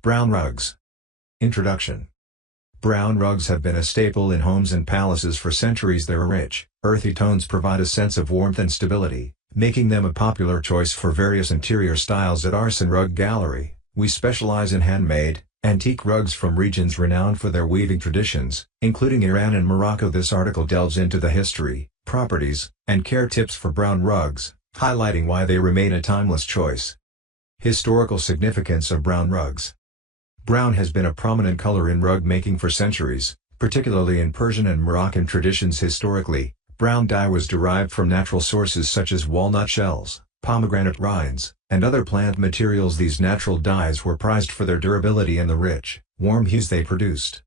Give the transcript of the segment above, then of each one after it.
Brown rugs. Introduction. Brown rugs have been a staple in homes and palaces for centuries. Their rich, earthy tones provide a sense of warmth and stability, making them a popular choice for various interior styles. At Arsin Rug Gallery, we specialize in handmade, antique rugs from regions renowned for their weaving traditions, including Iran and Morocco. This article delves into the history, properties, and care tips for brown rugs, highlighting why they remain a timeless choice. Historical significance of brown rugs. Brown has been a prominent color in rug making for centuries, particularly in Persian and Moroccan traditions. Historically, brown dye was derived from natural sources such as walnut shells, pomegranate rinds, and other plant materials. These natural dyes were prized for their durability and the rich, warm hues they produced.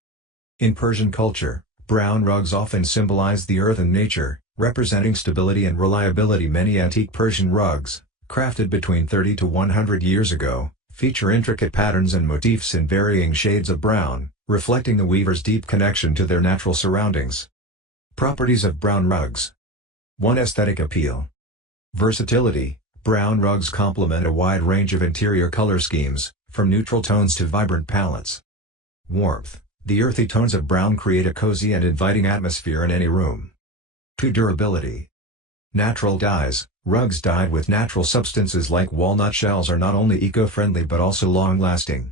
In Persian culture, brown rugs often symbolize the earth and nature, representing stability and reliability. Many antique Persian rugs, crafted between 30 to 100 years ago, feature intricate patterns and motifs in varying shades of brown, reflecting the weaver's deep connection to their natural surroundings. Properties of brown rugs. 1. Aesthetic appeal. Versatility. Brown rugs complement a wide range of interior color schemes, from neutral tones to vibrant palettes. Warmth. The earthy tones of brown create a cozy and inviting atmosphere in any room. 2. Durability. Natural dyes. Rugs dyed with natural substances like walnut shells are not only eco-friendly but also long-lasting.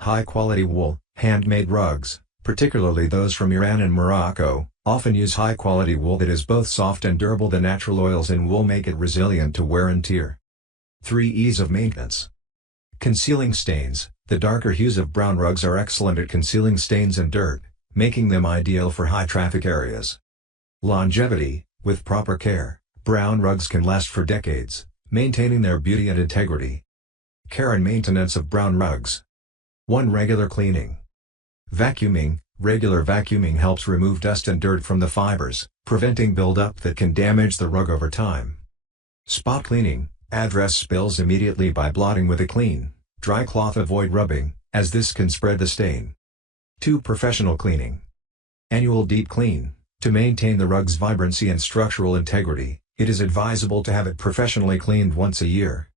High-quality wool. Handmade rugs, particularly those from Iran and Morocco, often use high-quality wool that is both soft and durable. The natural oils in wool make it resilient to wear and tear. 3. Ease of maintenance. Concealing stains. The darker hues of brown rugs are excellent at concealing stains and dirt, making them ideal for high-traffic areas. Longevity. With proper care, brown rugs can last for decades, maintaining their beauty and integrity. Care and maintenance of brown rugs. 1. Regular cleaning. Vacuuming. Regular vacuuming helps remove dust and dirt from the fibers, preventing buildup that can damage the rug over time. Spot cleaning. Address spills immediately by blotting with a clean, dry cloth. Avoid rubbing, as this can spread the stain. 2. Professional cleaning. Annual deep clean. To maintain the rug's vibrancy and structural integrity, it is advisable to have it professionally cleaned once a year.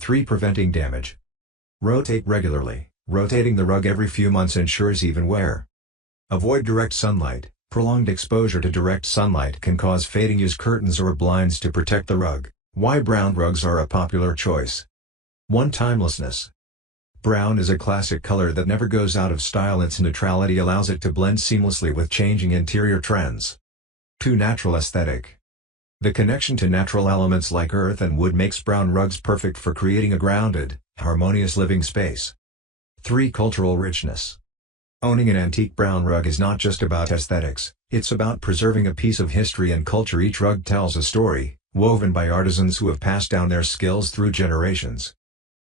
3. Preventing damage. Rotate regularly. Rotating the rug every few months ensures even wear. Avoid direct sunlight. Prolonged exposure to direct sunlight can cause fading. Use curtains or blinds to protect the rug. Why brown rugs are a popular choice. 1. Timelessness. Brown is a classic color that never goes out of style. Its neutrality allows it to blend seamlessly with changing interior trends. 2. Natural aesthetic. The connection to natural elements like earth and wood makes brown rugs perfect for creating a grounded, harmonious living space. 3. Cultural richness. Owning an antique brown rug is not just about aesthetics, it's about preserving a piece of history and culture. Each rug tells a story, woven by artisans who have passed down their skills through generations.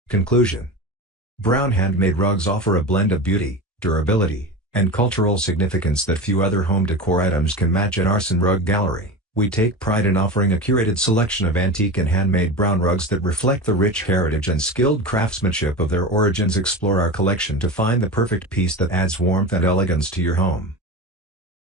Conclusion. Brown handmade rugs offer a blend of beauty, durability, and cultural significance that few other home decor items can match. At Arsin Rug Gallery, we take pride in offering a curated selection of antique and handmade brown rugs that reflect the rich heritage and skilled craftsmanship of their origins. Explore our collection to find the perfect piece that adds warmth and elegance to your home.